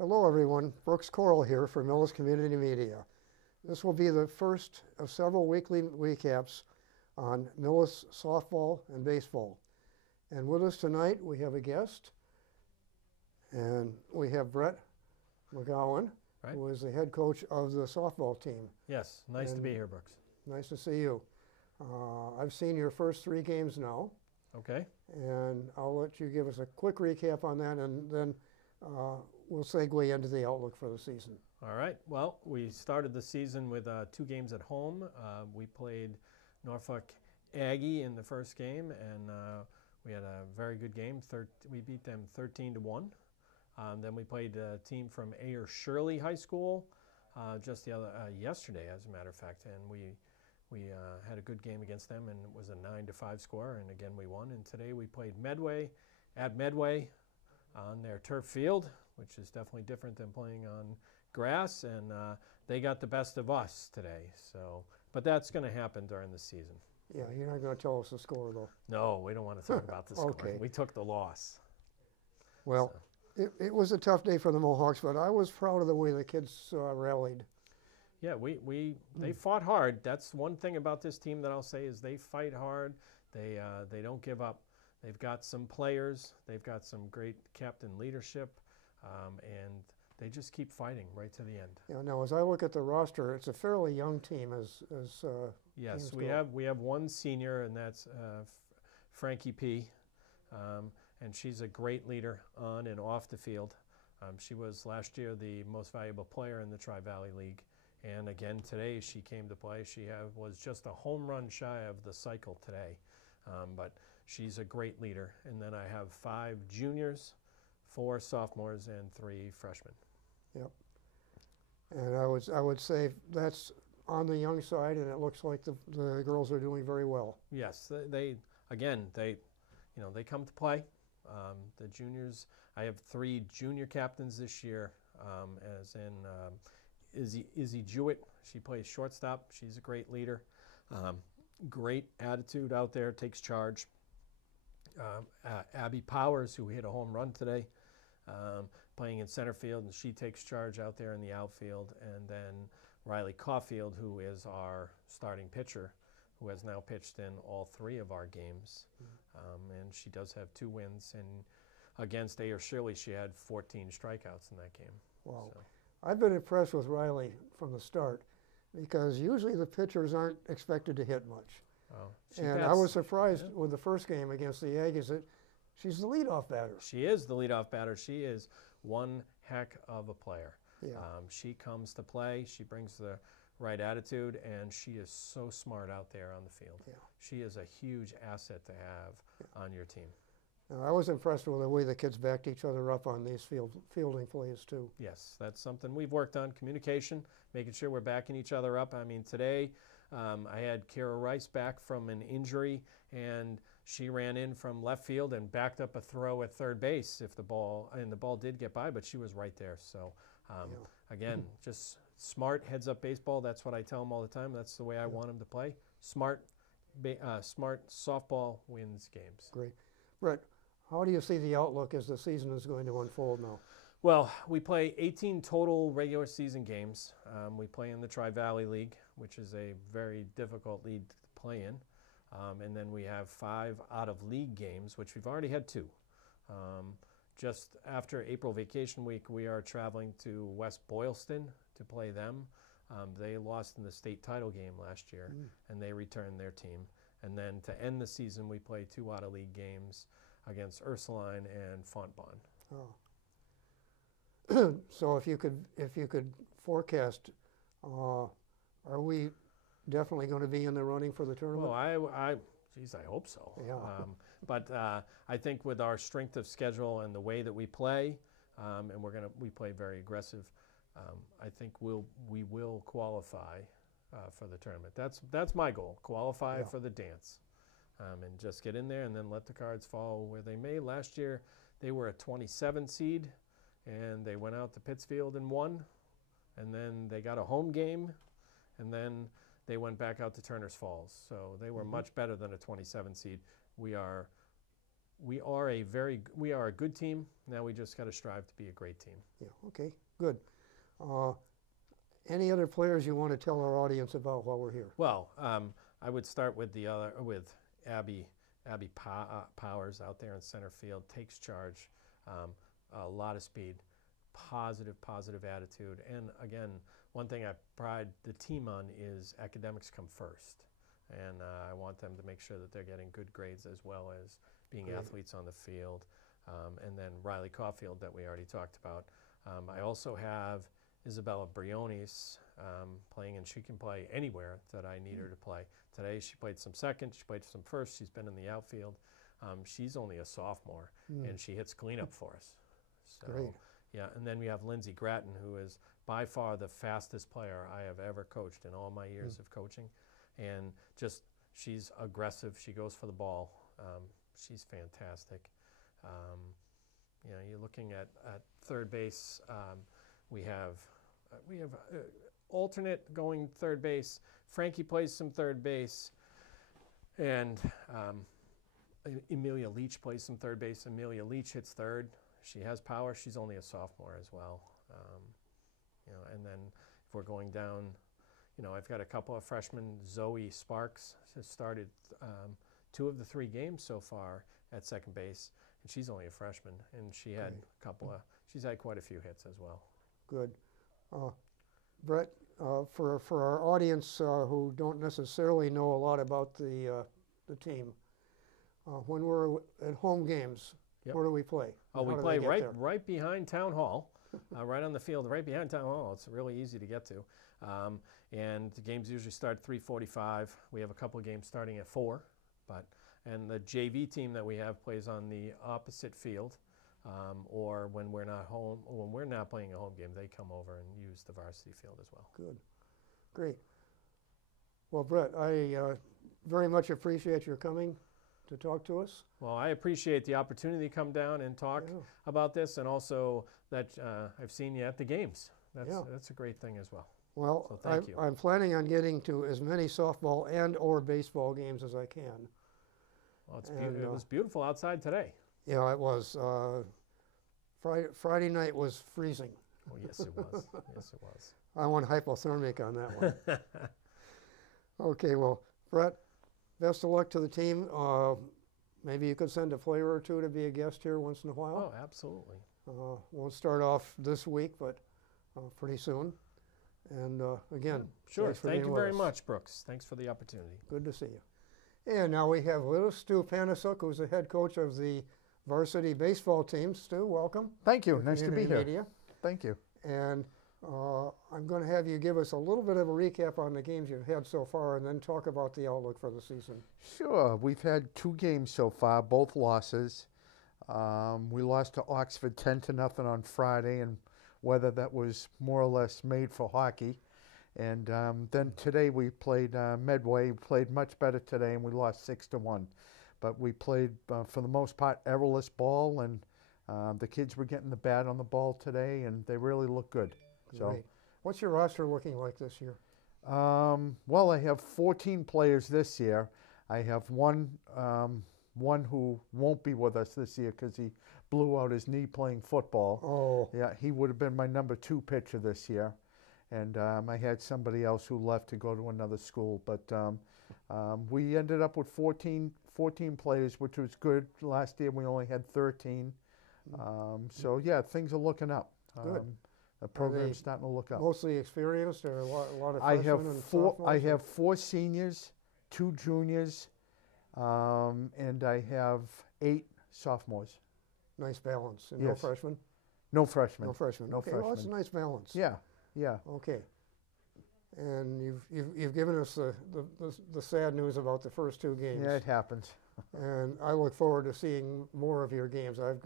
Hello everyone, Brooks Corl here for Millis Community Media. This will be the first of several weekly recaps on Millis softball and baseball. And with us tonight we have a guest, and we have Brett McGowan, Right. who is the head coach of the softball team. Yes, nice to be here, Brooks. Nice to see you. I've seen your first 3 games now, Okay. and I'll let you give us a quick recap on that, and then we'll segue into the outlook for the season. All right. Well, we started the season with 2 games at home. We played Norfolk Aggie in the first game, and we had a very good game. We beat them 13-1. Then we played a team from Ayer Shirley High School just yesterday, as a matter of fact, and we had a good game against them, and it was a 9-5 score, and again we won. And today we played Medway at Medway on their turf field, which is definitely different than playing on grass, and they got the best of us today. So, but that's going to happen during the season. Yeah, you're not going to tell us the score, though. No, we don't want to talk about the score. Okay. We took the loss. Well, it was a tough day for the Mohawks, but I was proud of the way the kids rallied. Yeah, they fought hard. That's one thing about this team that I'll say is they fight hard. They don't give up. They've got some players. They've got some great captain leadership, and they just keep fighting right to the end. Yeah. Now, as I look at the roster, it's a fairly young team. Yes, teams we have one senior, and that's Frankie P. And she's a great leader on and off the field. She was last year the most valuable player in the Tri-Valley League. And again, today she came to play. She was just a home run shy of the cycle today. But she's a great leader. And then I have 5 juniors, 4 sophomores, and 3 freshmen. Yep. And I would say that's on the young side, and it looks like the girls are doing very well. Yes, they come to play. The juniors, I have 3 junior captains this year, as in Izzy Jewett. She plays shortstop. She's a great leader. Great attitude out there, takes charge. Abby Powers, who hit a home run today, playing in center field, and she takes charge out there in the outfield. And then Riley Caulfield, who is our starting pitcher, who has now pitched in all 3 of our games. And she does have 2 wins. And against Ayer Shirley, she had 14 strikeouts in that game. Wow. So. I've been impressed with Riley from the start, because usually the pitchers aren't expected to hit much. Oh, and I was surprised with the first game against the Aggies that she's the leadoff batter. She is the leadoff batter. She is one heck of a player. Yeah. She comes to play. She brings the right attitude, and she is so smart out there on the field. Yeah. She is a huge asset to have on your team. I was impressed with the way the kids backed each other up on these fielding plays, too. Yes, that's something we've worked on, communication, making sure we're backing each other up. I mean, today I had Kara Rice back from an injury, and she ran in from left field and backed up a throw at third base the ball did get by, but she was right there. So, again, just smart heads-up baseball. That's what I tell them all the time. That's the way I want them to play. Smart softball wins games. Great. Brett, how do you see the outlook as the season is going to unfold now? Well, we play 18 total regular season games. We play in the Tri-Valley League, which is a very difficult league to play in. And then we have 5 out-of-league games, which we've already had 2. Just after April vacation week, we are traveling to West Boylston to play them. They lost in the state title game last year, and they returned their team. And then to end the season, we play 2 out-of-league games against Ursuline and Fontbonne. Oh. So if you could forecast, are we definitely going to be in the running for the tournament? Well, I hope so. Yeah. But I think with our strength of schedule and the way that we play, and we play very aggressive, I think we will qualify for the tournament. That's my goal. Qualify for the dance. And just get in there and then let the cards fall where they may. Last year, they were a 27 seed, and they went out to Pittsfield and won. And then they got a home game, and then they went back out to Turner's Falls. So they were much better than a 27 seed. We are we are a good team. Now we just got to strive to be a great team. Yeah, okay, good. Any other players you want to tell our audience about while we're here? Well, I would start with Abby Powers out there in center field, takes charge, a lot of speed, positive attitude. And again, one thing I pride the team on is academics come first. And I want them to make sure that they're getting good grades as well as being athletes on the field. And then Riley Caulfield that we already talked about. I also have Isabella Briones playing, and she can play anywhere that I need her to play. Today she played some second, she played some first, she's been in the outfield. She's only a sophomore, and she hits cleanup for us. So, great. Yeah, and then we have Lindsey Gratton, who is by far the fastest player I have ever coached in all my years of coaching. And just, she's aggressive, she goes for the ball. She's fantastic. You know, you're looking at third base. We have alternate going third base. Frankie plays some third base, and Amelia Leach plays some third base. Amelia Leach hits third. She has power. She's only a sophomore as well. You know, and then if we're going down, you know, I've got a couple of freshmen. Zoe Sparks has started 2 of the 3 games so far at second base, and she's only a freshman, and she had she's had quite a few hits as well. Good. Brett, for our audience who don't necessarily know a lot about the team, when we're at home games, where do we play? Oh, we play right behind Town Hall, right on the field, right behind Town Hall. It's really easy to get to. And the games usually start 3:45. We have a couple of games starting at 4, and the JV team that we have plays on the opposite field. Or when we're not home, or when we're not playing a home game, they come over and use the varsity field as well. Good, great. Well, Brett, I very much appreciate your coming to talk to us. Well, I appreciate the opportunity to come down and talk about this, and also that I've seen you at the games. That's a great thing as well. Well, so thank you. I'm planning on getting to as many softball and/or baseball games as I can. Well, it was beautiful outside today. Yeah, it was. Friday night was freezing. Oh, yes, it was. Yes, it was. I went hypothermic on that one. Okay, well, Brett, best of luck to the team. Maybe you could send a player or two to be a guest here once in a while. Oh, absolutely. Won't start off this week, but pretty soon. And again, sure. Thank you very much, Brooks. Thanks for the opportunity. Good to see you. And now we have with us Stu Panasuk, who's the head coach of the varsity baseball team. Stu, welcome. Thank you. Nice to be here. Media. Thank you. And I'm going to have you give us a little bit of a recap on the games you've had so far, and then talk about the outlook for the season. Sure. We've had 2 games so far, both losses. We lost to Oxford 10-0 on Friday, and weather that was more or less made for hockey. And then today we played Medway. We played much better today, and we lost 6-1. But we played, for the most part, errorless ball, and the kids were getting the bat on the ball today, and they really look good. So, great. What's your roster looking like this year? Well, I have 14 players this year. I have one who won't be with us this year because he blew out his knee playing football. Oh. Yeah, he would have been my number 2 pitcher this year. And I had somebody else who left to go to another school. But we ended up with 14 players, which was good. Last year we only had 13. So, yeah, things are looking up. Good. The program's starting to look up. Mostly experienced, or a lot of freshmen and sophomores? I have 4 seniors, 2 juniors, and I have 8 sophomores. Nice balance. And yes. No freshmen? No freshmen. No freshmen. No okay, freshmen. well, that's a nice balance. Yeah, yeah. Okay. And you've given us the sad news about the first 2 games. Yeah, it happens. And I look forward to seeing more of your games. I've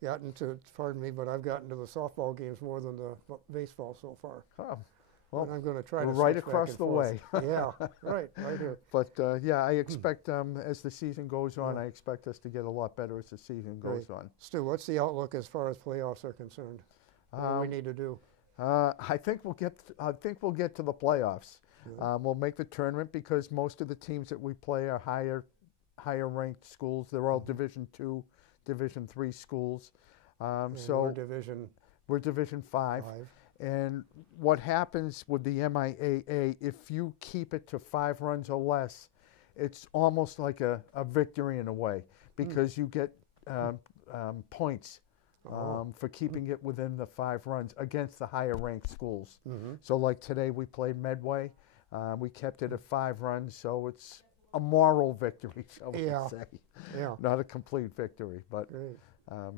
gotten to, pardon me, but I've gotten to the softball games more than the baseball so far. Oh, well, and I'm going to try to right switch across back the and way. forth. Yeah, right here. But yeah, I expect as the season goes on, I expect us to get a lot better as the season goes on. Stu, what's the outlook as far as playoffs are concerned? What do we need to do? I think we'll get to the playoffs. We'll make the tournament because most of the teams that we play are higher higher ranked schools. They're all Division II, Division III schools. And So we're Division we're Division 5. 5. And what happens with the MIAA, if you keep it to 5 runs or less, it's almost like a victory in a way, because you get points for keeping it within the 5 runs against the higher ranked schools. So like today we played Medway. We kept it at 5 runs, so it's a moral victory, shall we say. Yeah. Not a complete victory, but Great.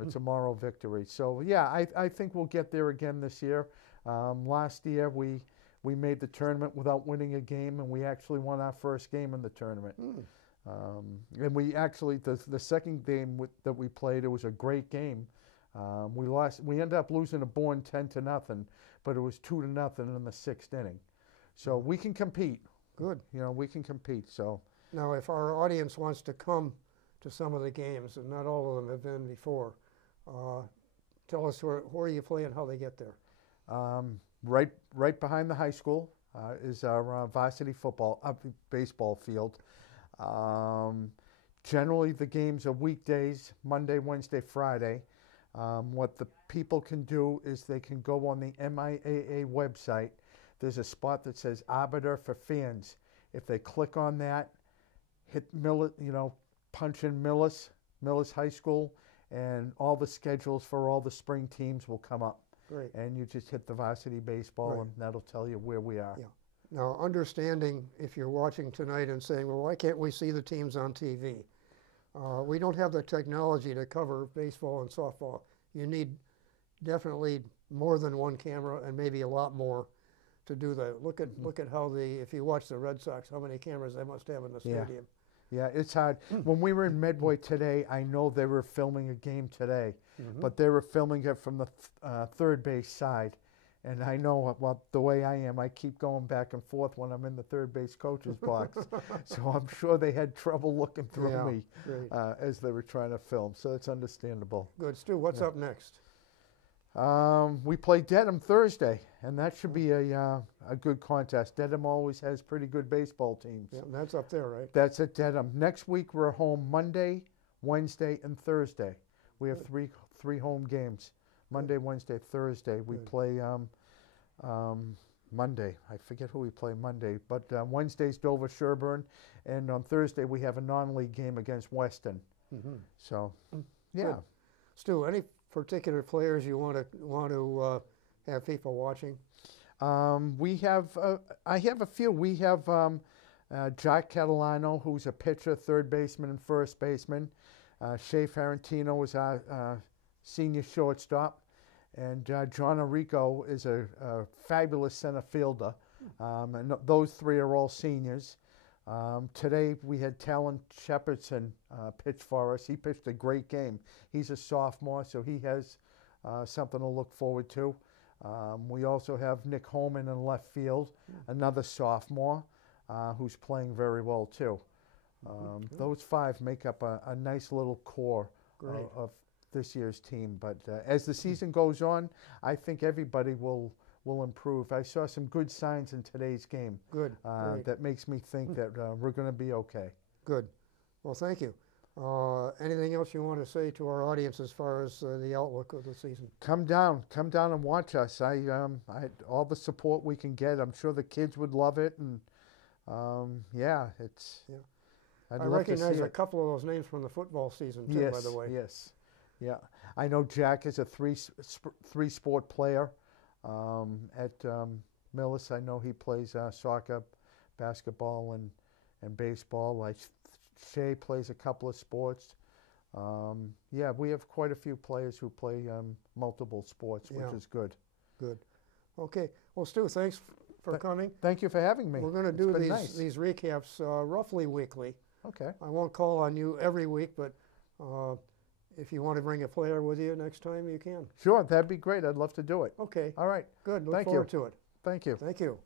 it's a moral victory. So yeah, I think we'll get there again this year. Last year we made the tournament without winning a game, and we actually won our first game in the tournament. And we actually, the second game that we played, it was a great game. We ended up losing a Bourne 10-0, but it was 2-0 in the 6th inning. So we can compete. Good. You know, we can compete. So Now, if our audience wants to come to some of the games, and not all of them have been before, tell us where you play and how they get there. Right behind the high school is our varsity baseball field. Generally, the games are weekdays, Monday, Wednesday, Friday. What the people can do is they can go on the MIAA website. There's a spot that says Arbiter for Fans. If they click on that, hit punch in Millis High School, and all the schedules for all the spring teams will come up. Great. And you just hit the varsity baseball, and that'll tell you where we are. Yeah. Now, understanding if you're watching tonight and saying, well, why can't we see the teams on TV? We don't have the technology to cover baseball and softball. You need definitely more than one camera, and maybe a lot more to do that. Look at how if you watch the Red Sox, how many cameras they must have in the stadium. Yeah, it's hard. When we were in Medway today, I know they were filming a game today, but they were filming it from the third base side. And I know, well, the way I am, I keep going back and forth when I'm in the third base coach's box. So I'm sure they had trouble looking through me as they were trying to film. So it's understandable. Good. Stu, what's up next? We play Dedham Thursday, and that should be a good contest. Dedham always has pretty good baseball teams. Yeah, that's up there, right? That's at Dedham. Next week we're home Monday, Wednesday, and Thursday. We have three home games. Monday, Wednesday, Thursday. We play Monday. I forget who we play Monday, but Wednesday's Dover Sherburne, and on Thursday we have a non-league game against Weston. So, yeah. Good. Stu, any particular players you want to have people watching? We have. I have a few. We have Jack Catalano, who's a pitcher, third baseman, and first baseman. Shea Ferrantino is our senior shortstop, and John Arrico is a fabulous center fielder. And those 3 are all seniors. Today we had Talon Shepardson pitch for us. He pitched a great game. He's a sophomore, so he has something to look forward to. We also have Nick Holman in left field, another sophomore who's playing very well too. Those 5 make up a nice little core of this year's team. But as the season goes on, I think everybody will improve. I saw some good signs in today's game. Good. That makes me think that we're going to be okay. Good. Well, thank you. Anything else you want to say to our audience as far as the outlook of the season? Come down and watch us. All the support we can get. I'm sure the kids would love it, and I recognize a couple of those names from the football season too. Yes, by the way. Yes. Yeah. I know Jack is a three-sport player at Millis. I know he plays soccer, basketball, and baseball. Shea plays a couple of sports. We have quite a few players who play multiple sports, which is good. Good. Okay. Well, Stu, thanks for coming. Thank you for having me. We're going to do these recaps roughly weekly. Okay. I won't call on you every week, but if you want to bring a player with you next time, you can. Sure, that'd be great. I'd love to do it. Okay. All right. Good. Look forward to it. Thank you. Thank you.